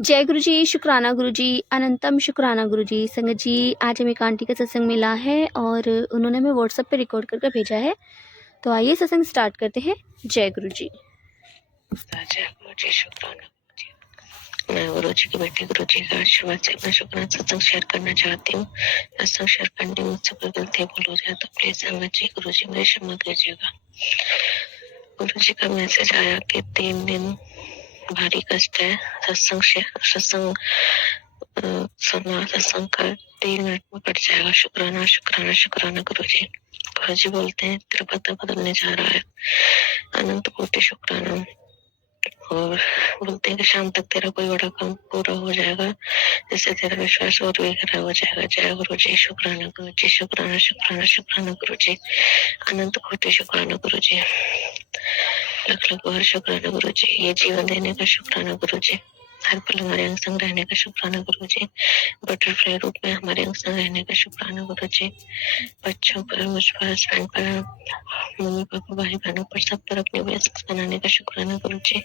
जय गुरु जी, शुक्राना गुरु जी, अनंतम शुक्राना गुरु जी। संगत जी, आज हमें एक आंटी का सत्संग मिला है और उन्होंने हमें व्हाट्सएप पे रिकॉर्ड करके भेजा है। तो आइए सत्संग स्टार्ट करते हैं। जय गुरु जी। जय गुरु जी, शुक्राना गुरु जी। मैं गुरु जी की बेटी गुरु जी का आशीर्वाद से अपना शुक्राना सत्संग शेयर करना चाहती हूँ। सत्संग शेयर करने में मुझसे कोई गलती भूल हो जाए तो प्लीज संगत जी गुरु जी मुझे क्षमा कीजिएगा। गुरु जी का मैसेज आया कि 3 दिन भारी कष्ट है। सत्संग सुनना, सत्संग का 3 मिनट में कट जाएगा। शुक्राना शुक्राना शुक्राना गुरु जी। गुरु जी बोलते हैं तेरा पता बदलने जा रहा है, अनंत कोटि शुक्राना। और बोलते हैं कि शाम तक तेरा कोई बड़ा काम पूरा हो जाएगा, जिससे तेरा विश्वास और भी गहरा हो जाएगा। जय गुरु जी, शुक्राना गुरु जी, शुक्राना शुक्राना शुक्राना गुरु जी, अनंत कोटि शुक्राना गुरु जी, लख लख बार शुक्राना गुरु जी। ये जीवन देने का शुक्राना गुरु जी, हर पल हमारे अंग संग रहने का शुक्राना गुरु जी, बटरफ्लाई रूप में हमारे अंग संग रहने का शुक्राना गुरु जी। बच्चों पर, मुझ पर, हस्बैंड पर, मम्मी पापा, भाई बहनों पर, सब पर अपने बेस्ट बनाने का शुक्राना गुरु जी।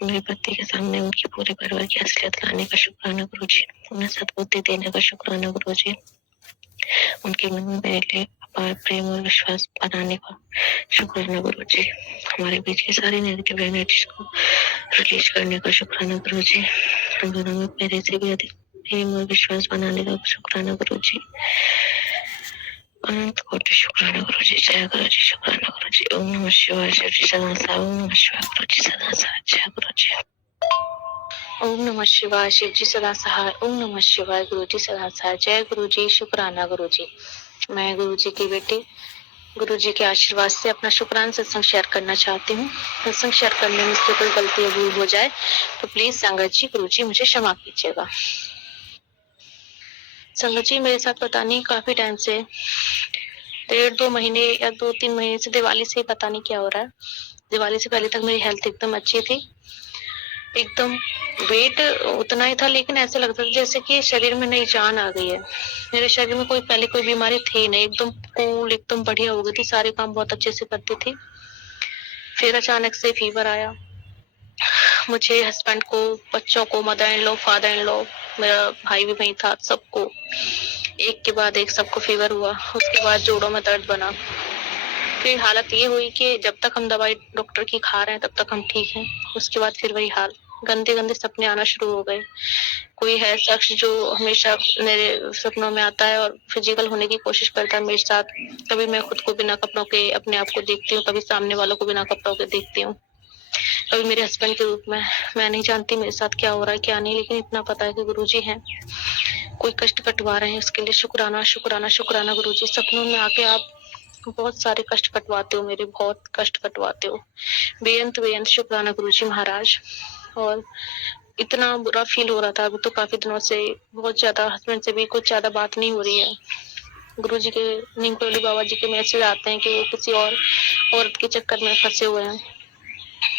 मेरे पति के सामने उनकी पूरे परिवार की असलियत लाने का शुक्राना गुरु जी। उन्हें सद्बुद्धि देने का शुक्राना गुरु जी। उनके मन में मेरे लिए अपार प्रेम और विश्वास बनाने का शुक्राना गुरु जी। हमारे बीच की सारी नेगेटिव एनर्जीज को रिलीज करने का शुक्राना गुरु जी। हम दोनों में मेरे से भी अधिक प्रेम और विश्वास बनाने का शुक्राना गुरु जी। अनंत कोटि शुक्राना गुरु जी। जय गुरु जी, शुक्राना गुरु जी। ओम नमः शिवाय, शिव जी सदा साथ। ओम नमः शिवाय, गुरु जी सदा साथ। जय गुरु जी। ओम नमः शिवाय, शिव जी सदा सहाय। ओम नमः शिवाय, गुरु जी सदा सहाय। जय गुरु जी, शुक्राना गुरु जी। मैं गुरु जी की बेटी गुरु जी के आशीर्वाद से अपना शुक्राना सत्संग शेयर करना चाहती हूँ। सत्संग शेयर करने में से कोई गलती या भूल हो जाए तो प्लीज संगत जी गुरु जी मुझे क्षमा कीजिएगा। संगत जी, मेरे साथ पता नहीं काफी टाइम से 1.5-2 महीने या 2-3 महीने से दिवाली से पता नहीं क्या हो रहा है। दिवाली से पहले तक मेरी हेल्थ एकदम अच्छी थी, एकदम वेट उतना ही था, लेकिन ऐसा लगता था जैसे कि शरीर में नई जान आ गई है। मेरे शरीर में पहले कोई बीमारी थी नहीं, एकदम कूल, एकदम बढ़िया हो गई थी, सारे काम बहुत अच्छे से करती थी। फिर अचानक से फीवर आया मुझे, हस्बैंड को, बच्चों को, mother in law, father in law, मेरा भाई भी वहीं था, सबको एक के बाद एक सबको फीवर हुआ। उसके बाद जोड़ों में दर्द बना। फिर हालत ये हुई कि जब तक हम दवाई डॉक्टर की खा रहे हैं तब तक हम ठीक हैं। उसके बाद फिर वही हाल, गंदे गंदे सपने आना शुरू हो गए। कोई है शख्स जो हमेशा मेरे सपनों में आता है और फिजिकल होने की कोशिश करता है मेरे साथ। कभी मैं खुद को बिना कपड़ों के अपने आप को देखती हूँ, कभी सामने वालों को बिना कपड़ों के देखती हूँ, कभी मेरे हस्बैंड के रूप में। मैं नहीं जानती मेरे साथ क्या हो रहा है क्या नहीं, लेकिन इतना पता है कि गुरुजी हैं, कोई कष्ट कटवा रहे हैं। इसके लिए शुक्राना शुक्राना शुक्राना गुरुजी। सपनों में आके आप बहुत सारे कष्ट कटवाते हो, मेरे बहुत कष्ट कटवाते हो। बेअंत बेअंत शुक्राना गुरुजी महाराज। और इतना बुरा फील हो रहा था अभी तो काफी दिनों से, बहुत ज्यादा हस्बैंड से भी कुछ ज्यादा बात नहीं हो रही है। गुरुजी के, नीमकोली बाबा जी के मैसेज आते हैं कि वो किसी और औरत के चक्कर में फंसे हुए हैं।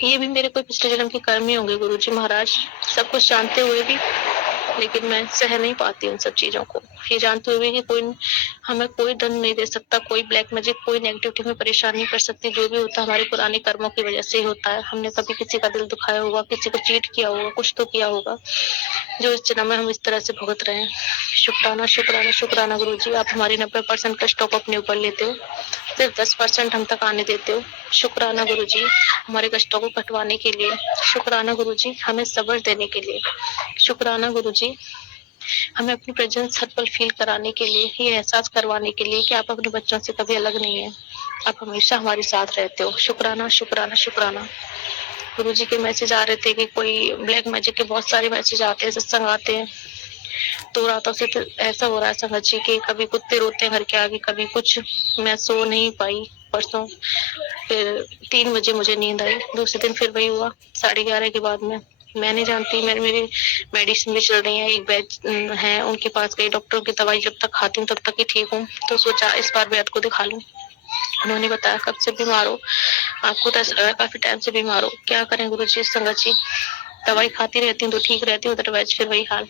ये भी मेरे कोई पिछले जन्म के कर्म ही होंगे गुरुजी महाराज, सब कुछ जानते हुए भी। लेकिन मैं सह नहीं पाती उन सब चीजों को, ये जानते हुए कि कोई हमें कोई दंड नहीं दे सकता, कोई ब्लैक मैजिक, कोई नेगेटिविटी में परेशान नहीं कर सकती। जो भी होता है हमारे पुराने कर्मों की वजह से ही होता है। हमने कभी किसी का दिल दुखाया होगा, किसी को चीट किया होगा, कुछ तो किया होगा, जो इस जन्म में हम इस तरह से भुगत रहे हैं। शुक्राना शुक्राना शुक्राना गुरु जी। आप हमारी 90% कष्टों को अपने ऊपर लेते हो, सिर्फ 10% हम तक आने देते हो। शुक्राना गुरु जी, हमारे कष्टों को कटवाने के लिए। शुक्राना गुरु जी, हमें सब्र देने के लिए। शुक्राना गुरु जी, हमें अपनी प्रेजेंस हर पल फील कराने के लिए, ये एहसास करवाने के लिए कि आप अपने बच्चों से कभी अलग नहीं है, आप हमेशा हमारे साथ रहते हो। शुक्राना शुक्राना शुक्राना। गुरु जी के मैसेज आ रहे थे कि कोई ब्लैक मैजिक के बहुत सारे मैसेज आते हैं, सत्संग आते हैं। 2 रातों से तो ऐसा हो रहा है संगत जी कि कभी कुत्ते रोते हैं घर के आगे, कभी कुछ। मैं सो नहीं पाई परसों, फिर 3 बजे मुझे नींद आई। दूसरे दिन फिर वही हुआ 11:30 के बाद में। मैं नहीं जानती, मेरी मेडिसिन भी चल रही है, एक बैच है उनके पास गई, डॉक्टर की दवाई जब तक खाती हूँ तब तक ही ठीक हूँ। तो सोचा इस बार वैद को दिखा लूं। उन्होंने बताया कब से बीमार हो, आपको तो ऐसा लगा काफी टाइम से बीमार हो। क्या करें गुरु जी, संगत जी, दवाई खाती रहती हूँ तो ठीक रहती हूँ, अदरवाइज फिर वही हाल।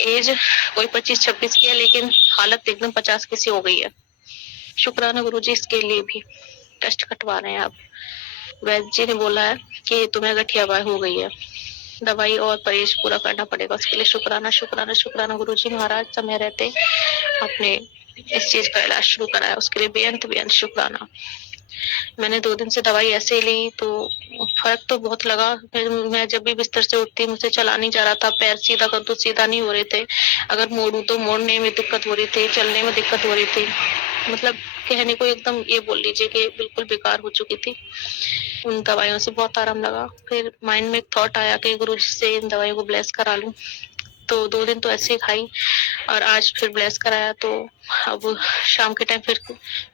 एज कोई 25-26 की है, लेकिन हालत एकदम 50 की सी हो गई है। शुक्राना गुरु जी, इसके लिए भी कष्ट कटवा रहे हैं आप। वैद्य जी ने बोला है कि तुम्हें गठियावाई हो गई है, दवाई और परहेज पूरा करना पड़ेगा, उसके लिए शुक्राना शुक्राना शुक्राना गुरुजी महाराज, समय रहते अपने इस चीज का इलाज शुरू कराया, उसके लिए बेअंत बेअंत शुक्राना। मैंने 2 दिन से दवाई ऐसे ही ली तो फर्क तो बहुत लगा। फिर मैं जब भी बिस्तर से उठती मुझसे चला नहीं जा रहा था, पैर सीधा कर दो सीधा नहीं हो रहे थे, अगर मोड़ूं तो मोड़ने में दिक्कत हो रही थी, चलने में दिक्कत हो रही थी, मतलब कहने को एकदम ये बोल लीजिए कि बिल्कुल बेकार हो चुकी थी। उन दवाइयों से बहुत आराम लगा। फिर माइंड में एक थॉट आया कि गुरुजी से इन दवाइयों को ब्लेस करा लूं, तो 2 दिन तो ऐसे ही खाई और आज फिर ब्लेस कराया। तो अब शाम के टाइम फिर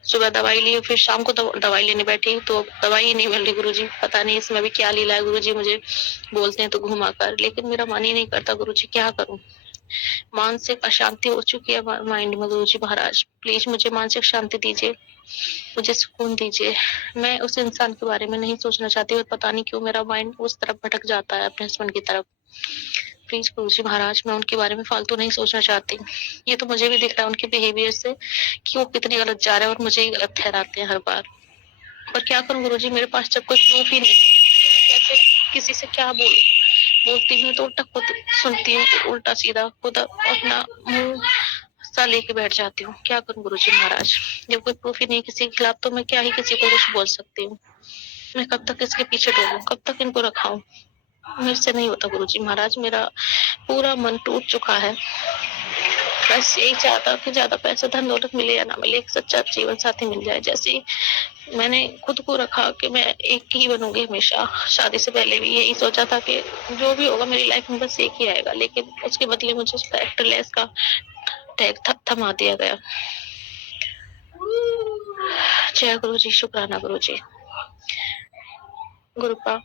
सुबह दवाई ली, फिर शाम को दवाई लेने बैठी तो दवाई ही नहीं मिल रही गुरुजी, पता नहीं इसमें भी क्या लीला है गुरुजी, मुझे बोलते हैं तो घुमा कर, लेकिन मेरा मन ही नहीं करता गुरुजी, क्या करूं। मानसिक अशांति हो चुकी है माइंड में गुरुजी महाराज, प्लीज मुझे मानसिक शांति दीजिए, मुझे सुकून दीजिए। मैं उस इंसान के बारे में नहीं सोचना चाहती और पता नहीं क्यों मेरा माइंड उस तरफ भटक जाता है, अपने हस्बैंड की तरफ। प्लीज गुरुजी महाराज, मैं उनके बारे में फालतू नहीं सोचना चाहती। ये तो मुझे भी दिख रहा है उनके बिहेवियर से कि वो कितने गलत जा रहे हैं और मुझे ही गलत ठहराते हैं हर बार। पर क्या करूं गुरुजी, मेरे पास जब कोई प्रूफ ही नहीं है तो मैं कैसे किसी से क्या बोलूं। बोलती हूँ तो उल्टा खुद सुनती हूँ, उल्टा सीधा खुद अपना मुंह सा लेके बैठ जाती हूँ। क्या करूं गुरुजी महाराज, जब कोई प्रूफ ही नहीं किसी के खिलाफ तो मैं क्या ही किसी को कुछ बोल सकती हूँ। मैं कब तक इसके पीछे डोलूं, कब तक इनको रखाऊं। मेरे से नहीं होता गुरुजी महाराज, मेरा पूरा मन टूट चुका है। बस यही चाहता कि ज्यादा पैसा धन दौलत मिले या ना मिले, एक सच्चा जीवन साथी मिल जाए। जैसे ही मैंने खुद को रखा कि मैं एक ही बनूंगी हमेशा, शादी से पहले भी यही सोचा था कि जो भी होगा मेरी लाइफ में बस एक ही आएगा, लेकिन उसके बदले मुझे उसका एक्टरलेस का टैग थमा दिया गया। जय गुरु जी, शुक्राना गुरु जी। गुरुपा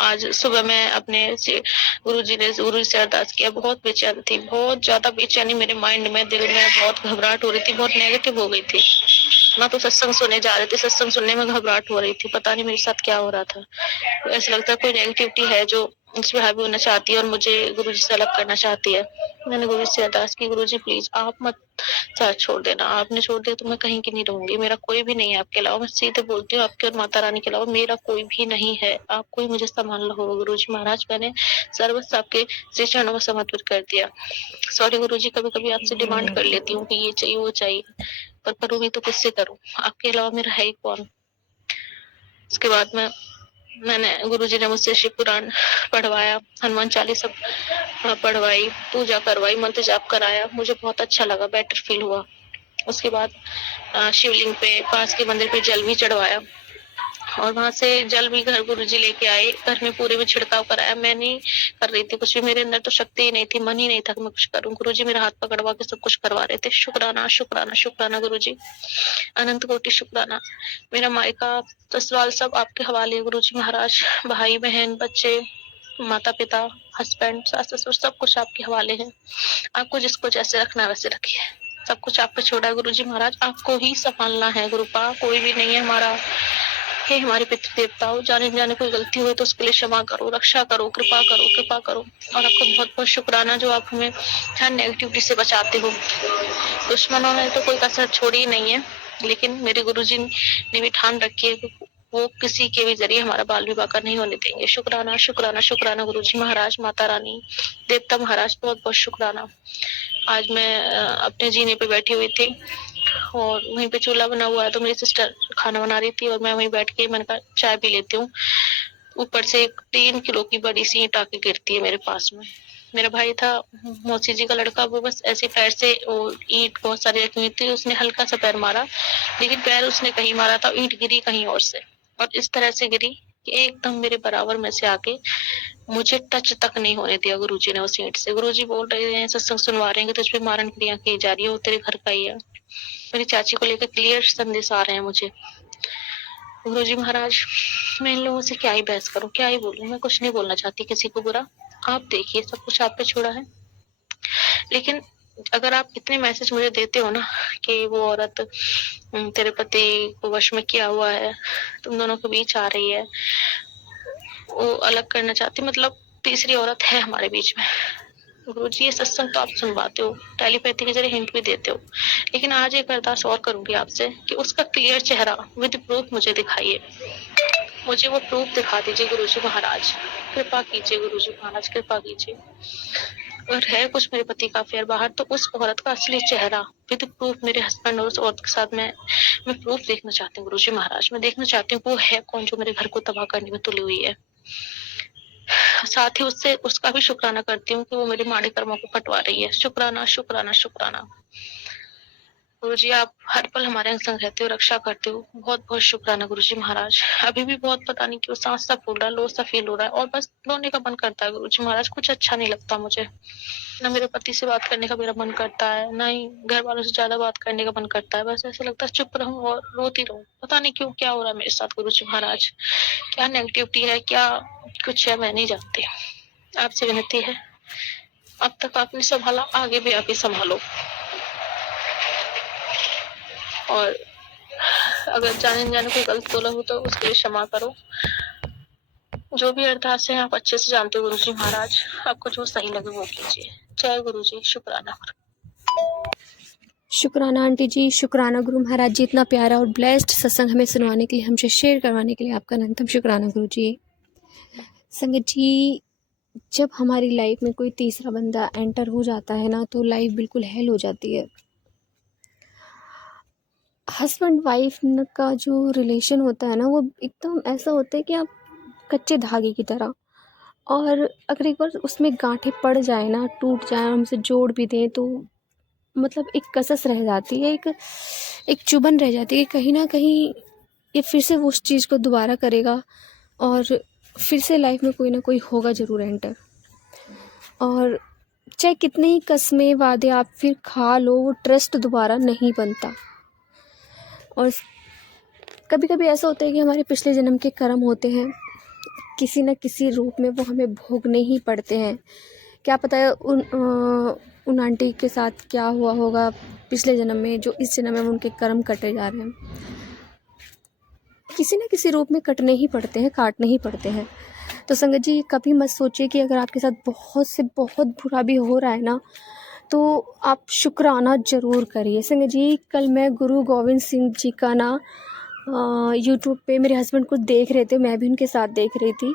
आज सुबह मैं अपने गुरु जी से अरदास किया, बहुत बेचैन थी, बहुत ज्यादा बेचैनी मेरे माइंड में, दिल में बहुत घबराहट हो रही थी, बहुत नेगेटिव हो गई थी। ना तो सत्संग सुने जा रहे थे, सत्संग सुनने में घबराहट हो रही थी, पता नहीं मेरे साथ क्या हो रहा था। तो ऐसा लगता है कोई नेगेटिविटी है जो इसमें हावी होना चाहती है और मुझे गुरु जी से अलग करना चाहती है। मैंने गुरु जी से अरदास की, गुरु जी प्लीज आप मत साथ छोड़ देना, आपने छोड़ दिया तो मैं कहीं की नहीं रहूंगी, मेरा कोई भी नहीं है आपके अलावा। मैं सीधे बोलती हूँ, आपके और माता रानी के अलावा मेरा कोई भी नहीं है, आपको ही मुझे संभालना होगा गुरु जी महाराज। मैंने सर्वस्व आपके श्री चरणों में समर्पित कर दिया। सॉरी गुरु जी, कभी कभी आपसे डिमांड कर लेती हूँ कि ये चाहिए वो चाहिए, पर करूँ भी तो किससे करूँ, आपके अलावा मेरा है ही कौन। उसके बाद मैंने गुरुजी ने मुझसे शिव पुराण पढ़वाया, हनुमान चालीसा पढ़वाई, पूजा करवाई, मंत्र जाप कराया, मुझे बहुत अच्छा लगा, बेटर फील हुआ। उसके बाद शिवलिंग पे पास के मंदिर पे जल भी चढ़वाया और वहां से जल भी घर गुरुजी लेके आए, घर में पूरे में छिड़काव कराया। मैं नहीं कर रही थी कुछ भी, मेरे अंदर तो शक्ति ही नहीं थी, मन ही नहीं था कि मैं कुछ करूं। गुरुजी मेरा हाथ पकड़वा के सब कुछ करवा रहे थे। शुक्राना शुक्राना शुक्राना गुरुजी, अनंत कोटि शुक्राना। मेरा मायका ससुराल सब आपके हवाले है गुरुजी महाराज, भाई बहन बच्चे माता पिता हस्बैंड सास ससुर सब कुछ आपके हवाले है। आपको जिसको जैसे रखना वैसे रखिए, सब कुछ आप पे छोड़ा है गुरुजी महाराज, आपको ही संभालना है गुरुपा, कोई भी नहीं है हमारा। हे हमारे पितृ देवताओं, जाने जाने कोई गलती हुई तो उसके लिए क्षमा करो, रक्षा करो, कृपा करो, कृपा करो। और आपको बहुत बहुत शुक्राना जो आप हमें हर नेगेटिविटी से बचाते हो। दुश्मनों ने तो कोई कसर छोड़ी ही नहीं है, लेकिन मेरे गुरुजी ने भी ठान रखी है कि वो किसी के भी जरिए हमारा बाल विवाह का नहीं होने देंगे। शुक्राना शुक्राना शुक्राना गुरुजी महाराज, माता रानी, देवता महाराज, बहुत बहुत शुक्राना। आज मैं अपने जीने पे बैठी हुई थी और वहीं पे चूल्हा बना हुआ है, तो मेरी सिस्टर खाना बना रही थी और मैं वहीं बैठ के मैंने कहा चाय पी लेती हूँ। ऊपर से 3 किलो की बड़ी सी ईंट आके गिरती है मेरे पास में। मेरा भाई था मौसी जी का लड़का, वो बस ऐसे पैर से ईंट बहुत सारी रखी हुई थी, उसने हल्का सा पैर मारा, लेकिन पैर उसने कहीं मारा था, ईंट गिरी कहीं और से, और इस तरह से गिरी कि एकदम मेरे बराबर में से आके मुझे टच तक नहीं होने दिया गुरुजी ने उस ईंट से। गुरुजी बोल रहे हैं, सत्संग सुनवा रहे हैं कि तुझ पे मारन क्रिया की जा रही है, वो तेरे घर का ही है। मेरी चाची को लेकर क्लियर संदेश आ रहे हैं मुझे। गुरुजी महाराज, मैं इन लोगों से क्या ही बहस करूं, क्या ही बोलूं, मैं कुछ नहीं बोलना चाहती किसी को बुरा। आप देखिए, सब कुछ आप पे छोड़ा है, लेकिन अगर आप इतने मैसेज मुझे देते हो ना कि वो औरत तेरे पति को वश में किया हुआ है, तुम दोनों के बीच आ रही है, वो अलग करना चाहती, मतलब तीसरी औरत है हमारे बीच में। गुरुजी ये सत्संग तो आप सुनवाते हो, टेलीपैथी के जरिए हिंट भी देते हो, लेकिन आज एक अरदास और करूंगी आपसे कि उसका क्लियर चेहरा विद प्रूफ मुझे दिखाइए, मुझे वो प्रूफ दिखा दीजिए गुरुजी महाराज। कृपा कीजिए गुरुजी महाराज, कृपा कीजिए। और है कुछ मेरे पति का अफेयर बाहर, तो उस औरत का असली चेहरा विद प्रूफ मेरे हस्बैंड और उस औरत के साथ मैं प्रूफ देखना चाहती हूँ गुरुजी महाराज। मैं देखना चाहती हूँ वो है कौन जो मेरे घर को तबाह करने में तुली हुई है। साथ ही उससे उसका भी शुक्राना करती हूँ कि वो मेरे माड़े कर्मों को पटवा रही है। शुक्राना शुक्राना शुक्राना। गुरुजी आप हर पल हमारे संग रहते हो, रक्षा करते हो, बहुत बहुत शुक्राना गुरुजी महाराज। अभी भी बहुत पता नहीं क्यों सांस सा फूल रहा है, लो सा फील हो रहा है और बस रोने का मन करता है गुरुजी महाराज। कुछ अच्छा नहीं लगता मुझे, ना मेरे पति से बात करने का मेरा मन करता है, ना ही घर वालों से ज्यादा बात करने का मन करता है। बस ऐसा लगता है चुप रहूं और रोती रहूं। पता नहीं क्यों क्या हो रहा है मेरे साथ गुरुजी महाराज, क्या नेगेटिविटी है, क्या कुछ है, मैं नहीं जानती। आपसे विनती है, अब तक आपने संभाला, आगे भी आप ही संभालो। और अगर जाने अनजाने कोई गलत बोला हो तो उसके लिए क्षमा करो। जो भी अरदास है आप अच्छे से जानते हो गुरुजी महाराज, आपको जो सही लगे वो कीजिए। जय गुरुजी, शुक्राना। शुक्राना आंटी जी, शुक्राना गुरु महाराज जी, इतना प्यारा और ब्लेस्ड सत्संग हमें सुनवाने के लिए, हमसे शेयर करवाने के लिए आपका अनंतम शुक्राना गुरु जी। संगत जी, जब हमारी लाइफ में कोई तीसरा बंदा एंटर हो जाता है ना, तो लाइफ बिल्कुल हेल हो जाती है। हस्बैंड वाइफ का जो रिलेशन होता है ना, वो एकदम ऐसा होता है कि आप कच्चे धागे की तरह, और अगर एक बार उसमें गांठें पड़ जाए ना, टूट जाए, हमसे जोड़ भी दें, तो मतलब एक कसस रह जाती है, एक चुभन रह जाती है कि कहीं ना कहीं ये फिर से वो उस चीज़ को दोबारा करेगा और फिर से लाइफ में कोई ना कोई होगा ज़रूर एंटर। और चाहे कितने ही कस्में वादे आप फिर खा लो, वो ट्रस्ट दोबारा नहीं बनता। और कभी कभी ऐसा होता है कि हमारे पिछले जन्म के कर्म होते हैं, किसी न किसी रूप में वो हमें भोगने ही पड़ते हैं। क्या पता है उन आंटी के साथ क्या हुआ होगा पिछले जन्म में, जो इस जन्म में उनके कर्म कटे जा रहे हैं। किसी न किसी रूप में कटने ही पड़ते हैं, काटने ही पड़ते हैं। तो संगत जी, कभी मत सोचिए कि अगर आपके साथ बहुत से बहुत बुरा भी हो रहा है ना, तो आप शुक्राना ज़रूर करिए। संगत जी, कल मैं गुरु गोविंद सिंह जी का ना यूट्यूब पे मेरे हस्बैंड को देख रहे थे, मैं भी उनके साथ देख रही थी।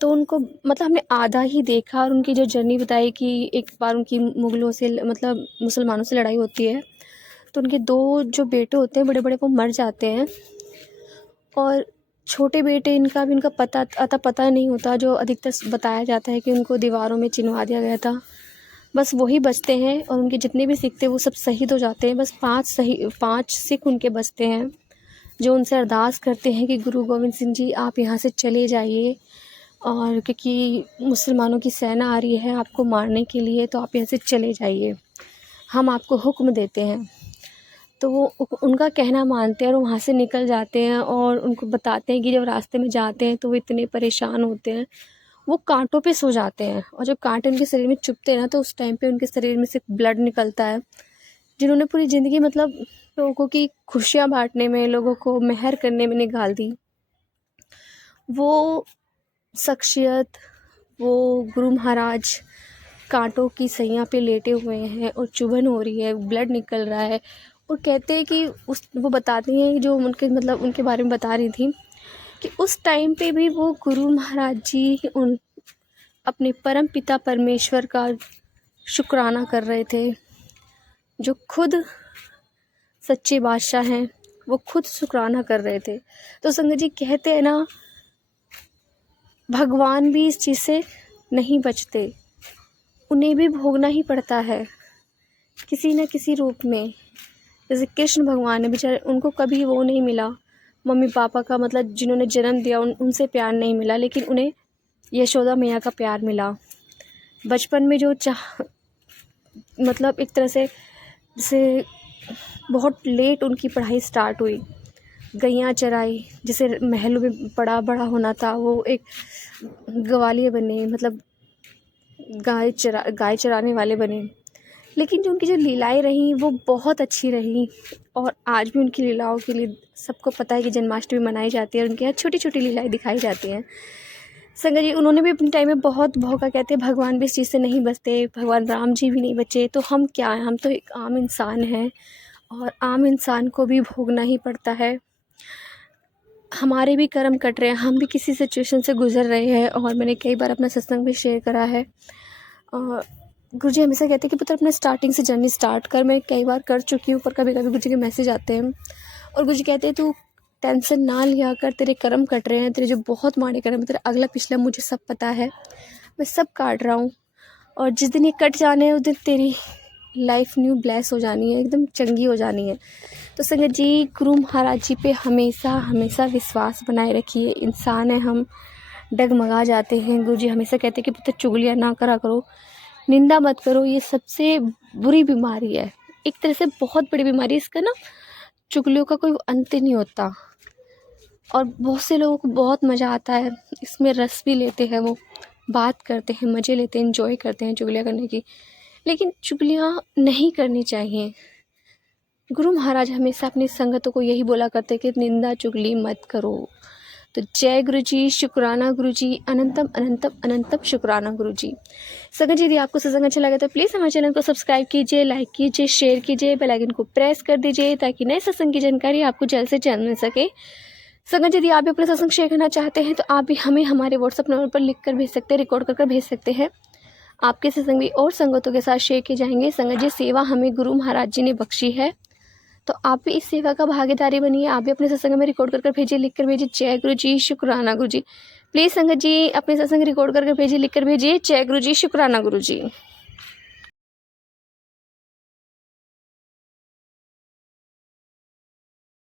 तो उनको मतलब हमने आधा ही देखा और उनकी जो जर्नी बताई कि एक बार उनकी मुग़लों से मतलब मुसलमानों से लड़ाई होती है, तो उनके 2 जो बेटे होते हैं बड़े बड़े, वो मर जाते हैं। और छोटे बेटे इनका भी उनका पता नहीं होता, जो अधिकतर बताया जाता है कि उनको दीवारों में चिनवा दिया गया था। बस वही बचते हैं और उनके जितने भी सिख थे वो सब शहीद हो जाते हैं। बस 5 सिख उनके बचते हैं, जो उनसे अरदास करते हैं कि गुरु गोविंद सिंह जी आप यहाँ से चले जाइए, और क्योंकि मुसलमानों की सेना आ रही है आपको मारने के लिए, तो आप यहाँ से चले जाइए, हम आपको हुक्म देते हैं। तो वो उनका कहना मानते हैं और वहाँ से निकल जाते हैं। और उनको बताते हैं कि जब रास्ते में जाते हैं तो वो इतने परेशान होते हैं, वो कांटों पे सो जाते हैं, और जब कांटे उनके शरीर में चुभते हैं ना, तो उस टाइम पे उनके शरीर में से ब्लड निकलता है। जिन्होंने पूरी ज़िंदगी मतलब लोगों की खुशियाँ बांटने में, लोगों को मेहर करने में निकाल दी, वो शख्सियत, वो गुरु महाराज कांटों की सैया पे लेटे हुए हैं और चुभन हो रही है, ब्लड निकल रहा है। और कहते हैं कि वो बताती हैं, जो उनके मतलब उनके बारे में बता रही थी, कि उस टाइम पे भी वो गुरु महाराज जी उन अपने परम पिता परमेश्वर का शुक्राना कर रहे थे, जो खुद सच्चे बादशाह हैं, वो खुद शुक्राना कर रहे थे। तो संगत जी, कहते हैं ना, भगवान भी इस चीज़ से नहीं बचते, उन्हें भी भोगना ही पड़ता है किसी न किसी रूप में। जैसे कृष्ण भगवान है, बेचारे उनको कभी वो नहीं मिला, मम्मी पापा का मतलब जिन्होंने जन्म दिया उनसे प्यार नहीं मिला, लेकिन उन्हें यशोदा मैया का प्यार मिला। बचपन में जो मतलब एक तरह से जैसे बहुत लेट उनकी पढ़ाई स्टार्ट हुई, गैयाँ चराई, जिसे महलों में बड़ा होना था, वो एक ग्वालियर बने, मतलब गाय चराने वाले बने। लेकिन जो उनकी जो लीलाएं रहीं वो बहुत अच्छी रहीं, और आज भी उनकी लीलाओं के लिए सबको पता है कि जन्माष्टमी मनाई जाती है, और उनके यहाँ छोटी छोटी लीलाएं दिखाई जाती हैं। संगत जी, उन्होंने भी अपने टाइम में बहुत भोगा। कहते हैं भगवान भी इस चीज़ से नहीं बचते, भगवान राम जी भी नहीं बचे, तो हम क्या हैं, हम तो एक आम इंसान हैं, और आम इंसान को भी भोगना ही पड़ता है। हमारे भी कर्म कट रहे हैं, हम भी किसी सिचुएशन से गुजर रहे हैं। और मैंने कई बार अपना सत्संग भी शेयर करा है। गुरुजी हमेशा कहते हैं कि पुत्र अपने स्टार्टिंग से जर्नी स्टार्ट कर। मैं कई बार कर चुकी हूँ, पर कभी कभी गुरुजी के मैसेज आते हैं और गुरुजी कहते हैं तू टेंशन ना लिया कर, तेरे कर्म कट रहे हैं, तेरे जो बहुत माड़े कर्म, तेरा अगला पिछला मुझे सब पता है, मैं सब काट रहा हूँ। और जिस दिन ये कट जाने हैं उस दिन तेरी लाइफ न्यू ब्लेस हो जानी है, एकदम चंगी हो जानी है। तो संगत जी, गुरु महाराज जी पे हमेशा हमेशा विश्वास बनाए रखिए। इंसान है हम, डगमगा जाते हैं। गुरुजी हमेशा कहते हैं कि पुत्र चुगलियाँ ना करा करो, निंदा मत करो, ये सबसे बुरी बीमारी है, एक तरह से बहुत बड़ी बीमारी। इसका ना चुगलियों का कोई अंत नहीं होता और बहुत से लोगों को बहुत मज़ा आता है इसमें, रस भी लेते हैं, वो बात करते हैं, मज़े लेते हैं, एंजॉय करते हैं चुगलियाँ करने की। लेकिन चुगलियाँ नहीं करनी चाहिए। गुरु महाराज हमेशा अपनी संगतों को यही बोला करते कि निंदा चुगली मत करो। तो जय गुरु जी, शुक्राना गुरु जी, अनंतम अनंतम अनंतम शुक्राना गुरु जी। संगत जी, यदि आपको सत्संग अच्छा लगे तो प्लीज़ हमारे चैनल को सब्सक्राइब कीजिए, लाइक कीजिए, शेयर कीजिए, बेल आइकन को प्रेस कर दीजिए ताकि नए सत्संग की जानकारी आपको जल्द से जल्द मिल सके। संगत यदि आप भी अपना सत्संग शेयर करना चाहते हैं तो आप भी हमें हमारे व्हाट्सअप नंबर पर लिख कर भेज सकते हैं, रिकॉर्ड कर भेज सकते हैं। आपके सत्संग भी और संगतों के साथ शेयर किए जाएंगे। संगत जी, सेवा हमें गुरु महाराज जी ने बख्शी है, तो आप भी इस सेवा का भागीदारी बनिए। आप भी अपने सत्संग में रिकॉर्ड कर भेजिए, लिख कर भेजिए। जय गुरु जी, शुक्राना गुरु जी। प्लीज़ संगत जी अपने सत्संग रिकॉर्ड कर भेजिए, लिख कर भेजिए। जय गुरु जी, शुक्राना गुरु जी।